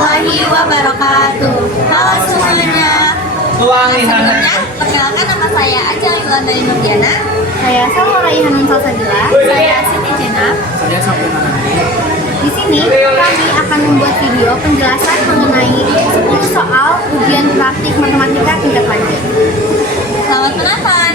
warahmatullahi wabarakatuh. Halo semuanya. Sebelumnya, perkenalkan nama saya Ajeng Yulandari Nurdiana. Saya Salma Raihanun Salsabila. Saya Siti Jenab. Saya Sofyan Anandi. Di sini kami akan membuat video penjelasan mengenai 10 soal ujian praktik matematika tingkat lanjut. Selamat menonton.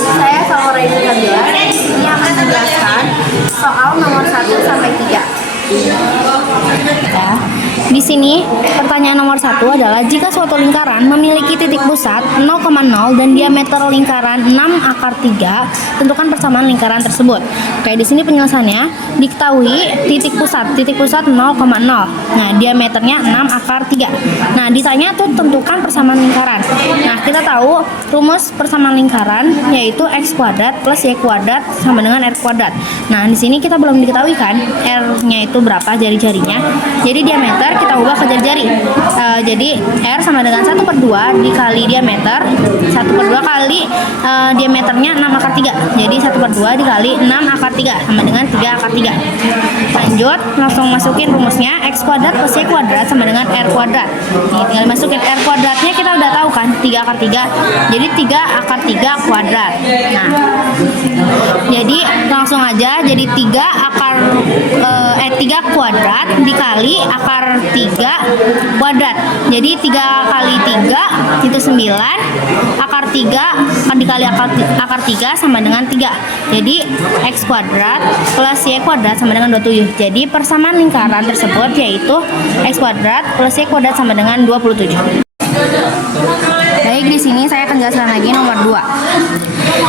Saya Salma Raihanun Salsabila. Ini akan menjelaskan soal nomor 1 sampai 3. Di sini pertanyaan nomor 1 adalah jika suatu lingkaran memiliki titik pusat 0,0 dan diameter lingkaran 6 akar 3, tentukan persamaan lingkaran tersebut. Oke, di sini penjelasannya diketahui titik pusat 0,0. Nah, diameternya 6 akar 3. Nah, ditanya tuh tentukan persamaan lingkaran. Nah, kita tahu rumus persamaan lingkaran yaitu x kuadrat plus y kuadrat sama dengan r kuadrat. Nah, di sini kita belum diketahui kan r-nya itu berapa jari-jarinya. Jadi diameter kita ubah ke jari-jari. Jadi R sama dengan 1/2 dikali diameter, 1/2 kali diameternya 6 akar 3. Jadi 1/2 dikali 6 akar 3 sama dengan 3 akar 3. Lanjut, langsung masukin rumusnya x kuadrat plus y kuadrat sama dengan r kuadrat. Nih, tinggal masukin r kuadratnya kita udah tahu kan, 3 akar 3. Jadi 3 akar 3 kuadrat. Nah, jadi langsung aja jadi 3 kuadrat dikali akar 3 kuadrat. Jadi 3 kali 3 itu 9, akar 3 dikali akar 3 sama dengan 3. Jadi x kuadrat plus y kuadrat sama dengan 27. Jadi persamaan lingkaran tersebut yaitu x kuadrat plus y kuadrat sama dengan 27. Baik, di sini saya akan jelaskan lagi nomor 2.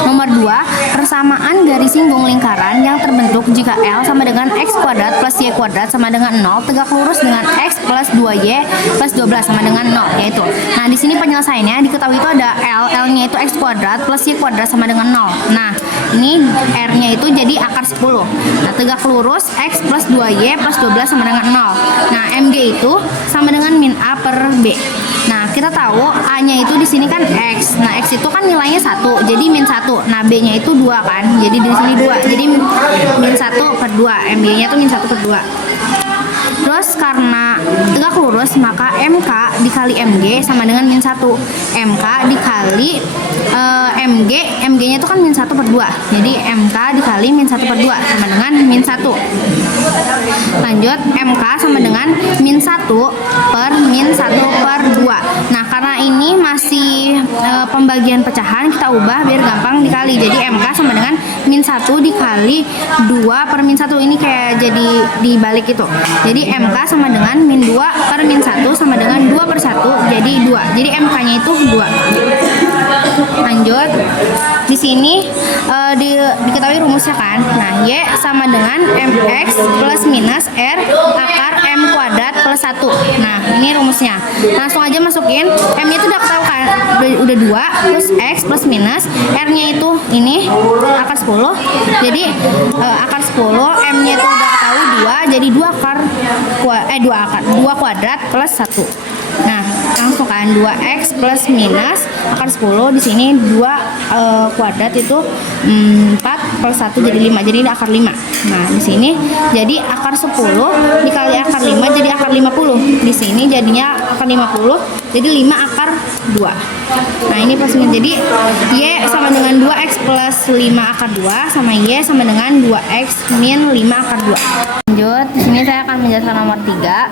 Nomor 2, persamaan garis singgung lingkaran yang terbentuk jika L sama dengan x kuadrat plus y kuadrat sama dengan 0 tegak lurus dengan x plus 2y plus 12 sama dengan 0, yaitu. Nah, di sini penyelesaiannya diketahui itu ada L-nya itu x kuadrat plus y kuadrat sama dengan 0. Nah, ini R-nya itu jadi akar 10. Nah, tegak lurus x plus 2y plus 12 sama dengan 0. Nah, MG itu sama dengan min A per B. Nah, kita tahu A-nya itu di sini kan X. Nah, X itu kan nilainya 1, jadi min 1. Nah, B-nya itu 2 kan. Jadi di sini 2. Jadi min 1/2. MB-nya itu min 1/2. Terus karena tegak lurus maka MK dikali MG sama dengan min 1. MK dikali MG-nya itu kan min 1/2. Jadi MK dikali min 1/2 sama dengan min 1. Lanjut, MK sama dengan min 1 per min 1/2. Nah, karena ini masih pembagian pecahan, kita ubah biar gampang dikali. Jadi MK sama dengan min 1 dikali 2 per min 1. Ini kayak jadi dibalik itu. Jadi MK sama dengan min 2 per min 1 sama dengan 2/1, jadi 2. Jadi MK-nya itu 2. Lanjut, di sini diketahui rumusnya kan. Nah, Y sama dengan MX plus minus R akar M kuadrat plus 1. Nah, ini rumusnya. Langsung aja masukin. M-nya itu udah tahu kan, udah 2 plus X plus minus R-nya itu ini akar 10. Jadi akar 10, M-nya itu udah tahu 2, jadi 2 kuadrat plus 1. Nah, langsung kan 2x plus minus akar 10, di sini 2 kuadrat itu 4 plus 1 jadi 5. Jadi ini akar 5. Nah, di sini jadi akar 10 dikali akar 5 jadi akar 50. Di sini jadinya akar 50 jadi 5 akar 2. Nah, ini plus minus. Jadi Y sama dengan 2x plus 5 akar 2 sama Y sama dengan 2x min 5 akar 2. Lanjut, di sini saya akan menjelaskan nomor 3.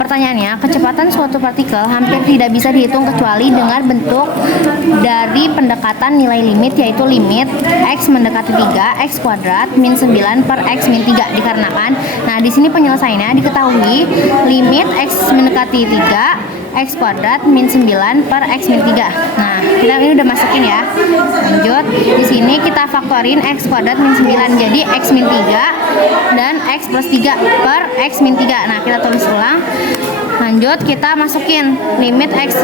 Pertanyaannya, kecepatan suatu partikel hampir tidak bisa dihitung kecuali dengan bentuk dari pendekatan nilai limit, yaitu limit x mendekati 3 x kuadrat min 9 per x min 3 dikarenakan. Nah, di sini penyelesaiannya diketahui limit x mendekati 3 x kuadrat min 9 per x min 3. Nah, kita ini udah masukin ya. Lanjut, di sini kita faktorin x kuadrat min 9 jadi x min 3 dan x plus 3 per x min 3. Nah, kita tulis ulang. Lanjut, kita masukin limit x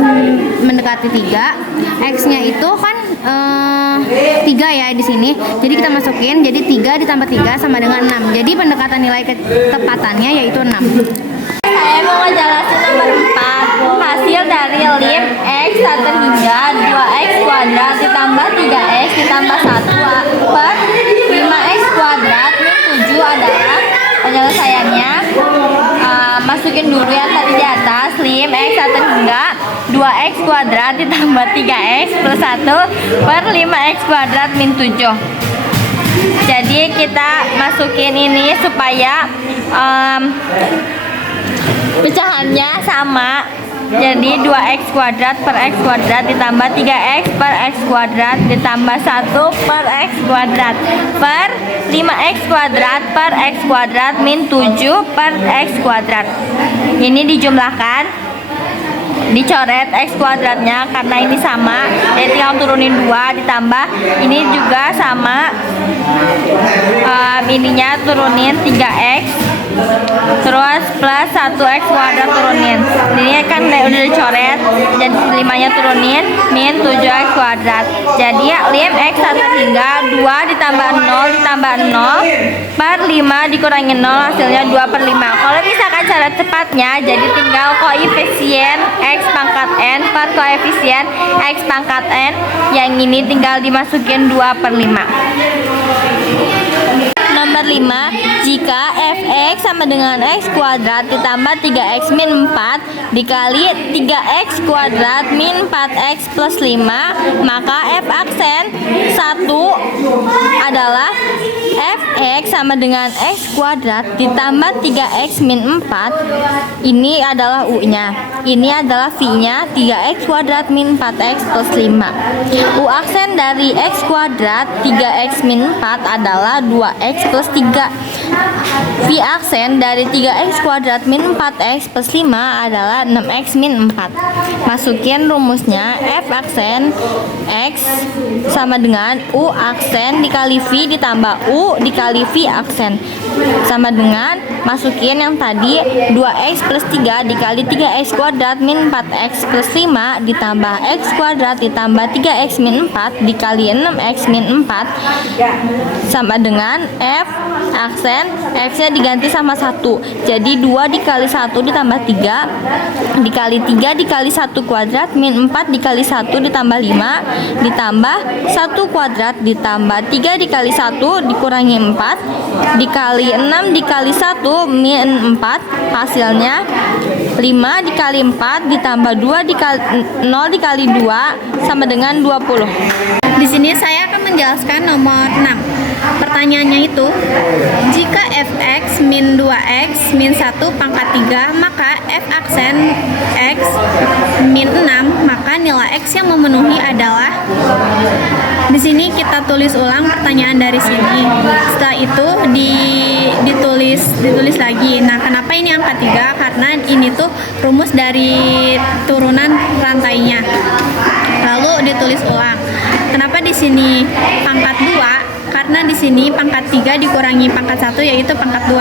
mendekati 3. X-nya itu kan 3 ya di sini. Jadi kita masukin, jadi 3 ditambah 3 sama dengan 6. Jadi pendekatan nilai ketepatannya yaitu 6. Saya mau ngejelasin nomor 4. Hasil dari lim x 1 hingga 2x dulu yang tadi di atas. Lim X 1 hingga 2X kuadrat ditambah 3X plus 1 per 5X kuadrat min 7. Jadi kita masukin ini supaya pecahannya sama. Jadi 2X kuadrat per X kuadrat ditambah 3X per X kuadrat ditambah 1 per X kuadrat per 5X kuadrat per X kuadrat min 7 per X kuadrat. Ini dijumlahkan, dicoret X kuadratnya karena ini sama, jadi tinggal turunin 2 ditambah ini juga sama, ininya turunin 3X terus plus 1X kuadrat turunin, ini kan udah dicoret, jadi 5-nya turunin min 7X kuadrat. Jadi lim X 1 hingga 2 ditambah 0 ditambah 0 per 5 dikurangi 0 hasilnya 2 per 5. Kalau misalkan cara cepatnya, jadi tinggal koefisien X pangkat N per koefisien X pangkat N, yang ini tinggal dimasukin 2 per 5. Nomor 5, jika fx sama dengan x kuadrat ditambah 3x min 4 dikali 3x kuadrat min 4x plus 5, maka f aksen 1 adalah fx sama dengan x kuadrat ditambah 3x min 4, ini adalah u-nya, ini adalah v-nya 3x kuadrat min 4x plus 5. U aksen dari x kuadrat 3x min 4 adalah 2x plus 3. V aksen dari 3x kuadrat min 4x plus 5 adalah 6x min 4. Masukin rumusnya, f aksen x sama dengan u aksen dikali v ditambah u dikali v aksen, sama dengan masukin yang tadi 2x plus 3 dikali 3x kuadrat min 4x plus 5 ditambah x kuadrat ditambah 3x min 4 dikali 6x min 4, sama dengan f aksen x-nya diganti sama 1, jadi 2 dikali 1 ditambah 3 dikali 3 dikali 1 kuadrat min 4 dikali 1 ditambah 5 ditambah 1 kuadrat ditambah 3 dikali 1 dikurangi 4 dikali 6 dikali 1 min 4, hasilnya 5 dikali 4 ditambah 2 dikali 0 dikali 2 sama dengan 20. Di sini saya akan menjelaskan nomor 6. Pertanyaannya itu, jika fx min 2x min 1 pangkat 3, maka f aksen x min 6, maka nilai x yang memenuhi adalah. Di sini kita tulis ulang pertanyaan dari sini. Setelah itu ditulis lagi. Nah, kenapa ini angka 3? Karena ini tuh rumus dari turunan rantainya. Lalu ditulis ulang. Kenapa di sini pangkat 2? Karena di sini pangkat 3 dikurangi pangkat 1 yaitu pangkat 2.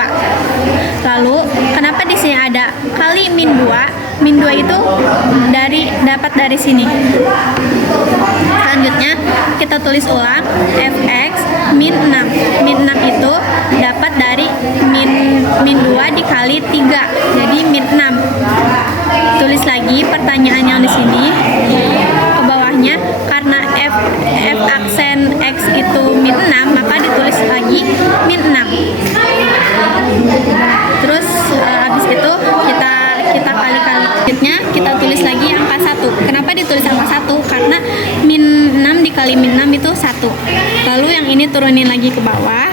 Lalu kenapa di sini ada kali min 2? Min 2 itu dapat dari sini. Selanjutnya kita tulis ulang, fx min 6. Min 6 itu dapat dari min 2 dikali 3. Jadi min 6. Tulis lagi pertanyaan yang di sini ke bawahnya, karena f aksen x itu min 6, maka ditulis lagi min 6. Terus habis itu kita kali-kali. Selanjutnya kita tulis lagi angka 1. Kenapa ditulis angka 1? Karena min 6 dikali min 6 itu 1. Lalu yang ini turunin lagi ke bawah.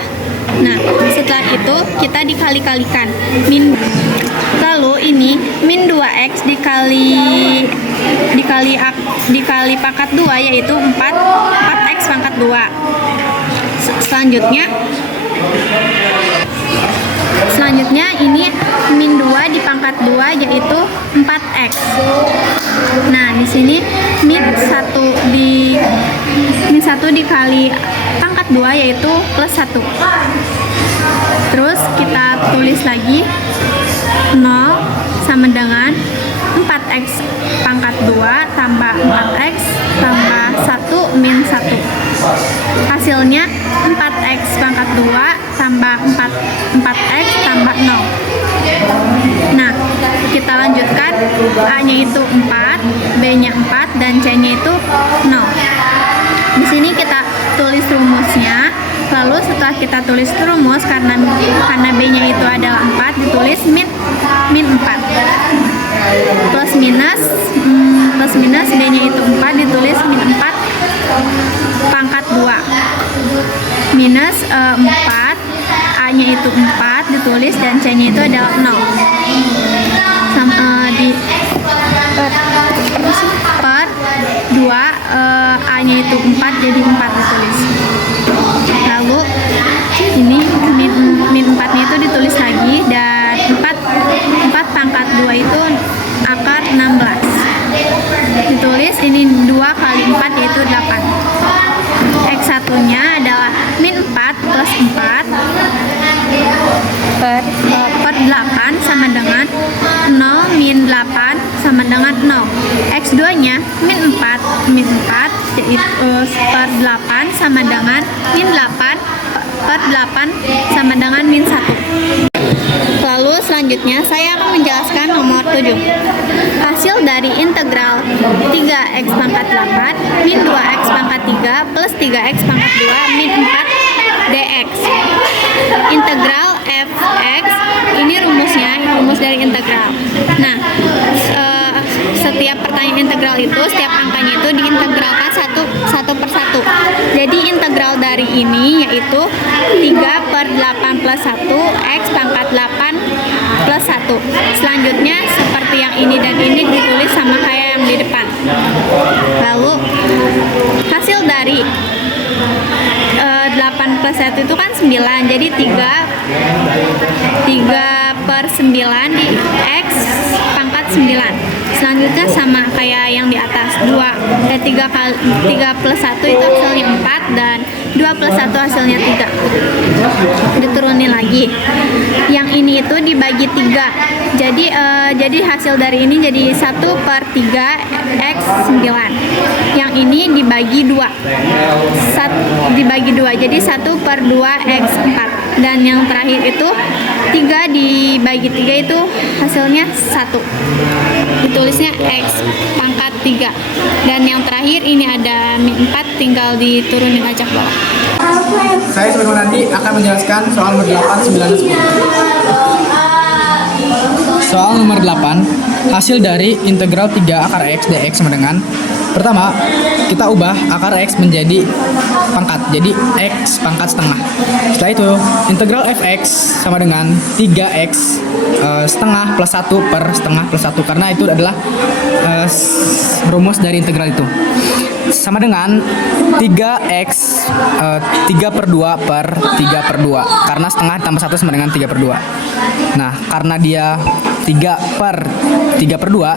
Nah, setelah itu kita dikali-kalikan. Lalu ini min 2x dikali pangkat 2 yaitu 4x pangkat 2. Selanjutnya ini min 2 di pangkat 2 yaitu 4x. Nah, di sini min 1 dikali pangkat 2 yaitu plus 1. Terus kita tulis lagi 0 sama dengan 4x pangkat 2 tambah 4x tambah 1 min 1. Hasilnya 4x pangkat 2 tambah 4x tambah 0. Nah, kita lanjutkan, A-nya itu 4, B-nya 4, dan C-nya itu 0. Di sini kita tulis rumusnya, lalu Lalu setelah kita tulis rumus, karena B-nya itu adalah 4, ditulis min 4. Plus minus B-nya itu 4, ditulis min 4 pangkat 2. Minus 4, A-nya itu 4, ditulis, dan C-nya itu adalah 0. Per 2, A-nya itu 4, jadi 4 ditulis. Lalu ini min 4-nya itu ditulis lagi, dan 4 pangkat 2 itu akar 16. Ditulis, ini 2 kali 4 yaitu 8. X1-nya adalah min 4 plus 4 per 8 sama dengan 0 min 8 sama dengan 0. X2-nya min 4 yaitu per 8 sama dengan min 8 per 8 sama dengan min 1. Lalu selanjutnya saya akan menjelaskan nomor 7. Hasil dari integral 3x pangkat 8 min 2x pangkat 3 plus 3x pangkat 2 min 4 dx. Integral fx, ini rumusnya, rumus dari integral. Nah, setiap pertanyaan integral itu, setiap angkanya itu diintegralkan satu per satu. Jadi integral dari ini yaitu 3 per 8 plus 1 x pangkat 8 plus 1. Selanjutnya seperti yang ini dan ini ditulis sama kayak yang di depan. Lalu hasil dari 8 plus 1 itu kan 9, jadi 3 per 9 di x pangkat 9. Selanjutnya sama kayak yang di atas, 3 plus 1 itu hasilnya 4, dan 2 plus 1 hasilnya 3. Diturunin lagi, yang ini itu dibagi 3, jadi hasil dari ini jadi 1 per 3 x 9. Yang ini dibagi 2, jadi 1 per 2 x 4. Dan yang terakhir itu 3 dibagi 3 itu hasilnya 1, ditulisnya x pangkat 3. Dan yang terakhir ini ada min 4, tinggal diturunin aja ke bawah. Saya sebagai nanti akan menjelaskan soal nomor 8, 9, dan 10. Soal nomor 8, hasil dari integral 3 akar x dx sama dengan, pertama, kita ubah akar x menjadi pangkat, jadi x pangkat setengah. Setelah itu, integral fx sama dengan 3x setengah plus 1 per setengah plus 1, karena itu adalah rumus dari integral itu. Sama dengan 3x 3 per 2 per 3 per 2, karena setengah tambah 1 sama dengan 3 per 2. Nah, karena dia 3 per 2,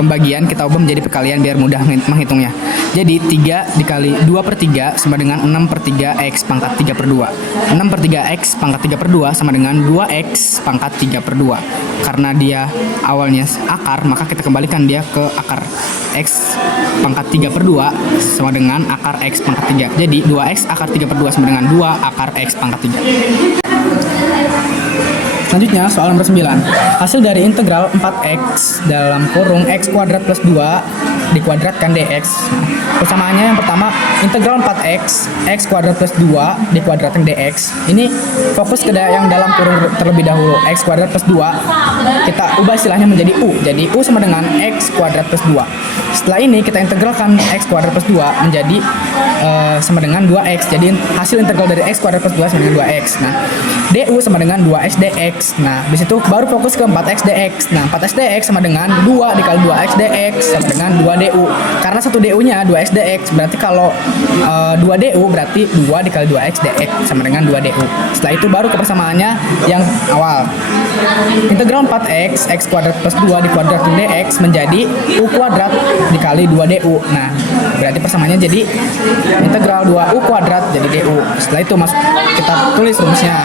pembagian kita ubah menjadi perkalian biar mudah menghitungnya. Jadi 3 dikali 2 per 3 sama dengan 6 per 3 x pangkat 3 per 2. 6 per 3 x pangkat 3 per 2 sama dengan 2x pangkat 3 per 2. Karena dia awalnya akar, maka kita kembalikan dia ke akar. X pangkat 3 per 2 sama dengan akar x pangkat 3. Jadi 2x akar 3 per 2 sama dengan 2 akar x pangkat 3. Selanjutnya soal nomor 9. Hasil dari integral 4x dalam kurung x kuadrat plus 2 dikuadratkan dx. Persamaannya yang pertama, integral 4x x kuadrat plus 2 dikuadratkan dx. Ini fokus ke yang dalam kurung terlebih dahulu, x kuadrat plus 2. Kita ubah istilahnya menjadi u. Jadi u sama dengan x kuadrat plus 2. Setelah ini kita integralkan x kuadrat plus 2 menjadi sama dengan 2x. Jadi hasil integral dari x kuadrat plus 2 sama dengan 2x. Nah, du sama dengan 2x dx. Nah, di situ baru fokus ke 4x dx. Nah, 4x dx sama dengan 2 dikali 2x dx sama dengan 2 du. Karena 1 du-nya 2x dx, berarti kalau 2 du berarti 2 dikali 2x dx sama dengan 2 du. Setelah itu baru ke persamaannya yang awal. Integral 4x x kuadrat plus 2 dikuadratkan dx menjadi u kuadrat dikali 2 du. Nah, berarti persamaannya jadi integral 2u kuadrat jadi du. Setelah itu kita tulis rumusnya.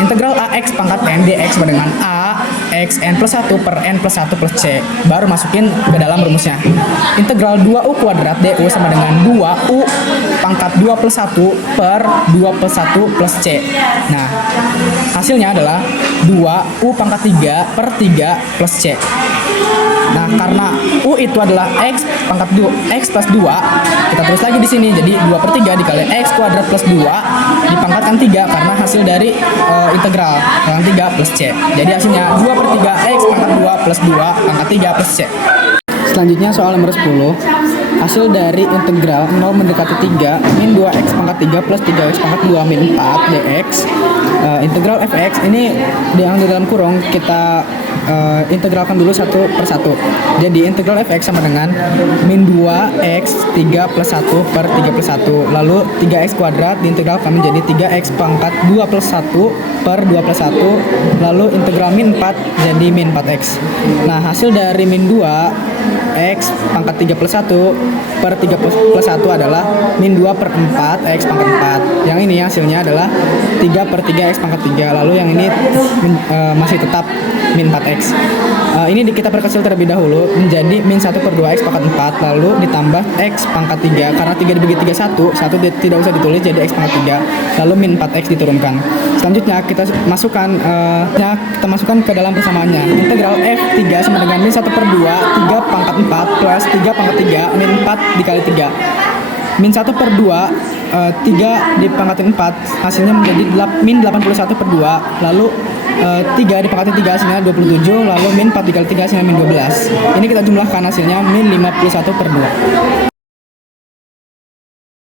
Integral ax pangkat n dx sama dengan a x n plus 1 per n plus 1 plus c. Baru masukin ke dalam rumusnya. Integral 2u kuadrat du sama dengan 2u pangkat 2 plus 1 per 2 plus 1 plus c. Nah, hasilnya adalah 2u pangkat 3 per 3 plus c. Nah, karena U itu adalah X pangkat 2, X plus 2, kita terus lagi di sini. Jadi 2/3 dikali X kuadrat plus 2 dipangkatkan 3 karena hasil dari integral pangkat 3 plus C. Jadi hasilnya 2/3 X pangkat 2 plus 2 pangkat 3 plus C. Selanjutnya soal nomor 10. Hasil dari integral 0 mendekati 3 min 2x pangkat 3 plus 3x pangkat 2 min 4 dx. Integral fx ini yang di dalam kurung kita integralkan dulu satu per satu. Jadi integral fx sama dengan min 2x 3 plus 1 per 3 plus 1. Lalu 3x kuadrat diintegralkan menjadi 3x pangkat 2 plus 1 per 2 plus 1. Lalu integral min 4 jadi min 4x. Nah, hasil dari min 2 x pangkat 3 plus 1 per 3 plus 1 adalah min 2 per 4 x pangkat 4. Yang ini hasilnya adalah 3 per 3 x pangkat 3. Lalu yang ini masih tetap min 4x. Ini kita perkecil terlebih dahulu menjadi min 1 per 2 x pangkat 4. Lalu ditambah x pangkat 3. Karena 3 dibagi 3 1 tidak usah ditulis jadi x pangkat 3. Lalu min 4x diturunkan. Selanjutnya kita masukkan ke dalam persamaannya. Integral f3 sama dengan min 1 per 2 3 pangkat 4 plus 3 pangkat 3 min 4 dikali 3. Min 1 per 2 3 dipangkatin 4 hasilnya menjadi min 81 per 2. Lalu 3 dipangkatin 3 hasilnya 27. Lalu min 4 dikali 3 hasilnya min 12. Ini kita jumlahkan hasilnya min 51 per 2.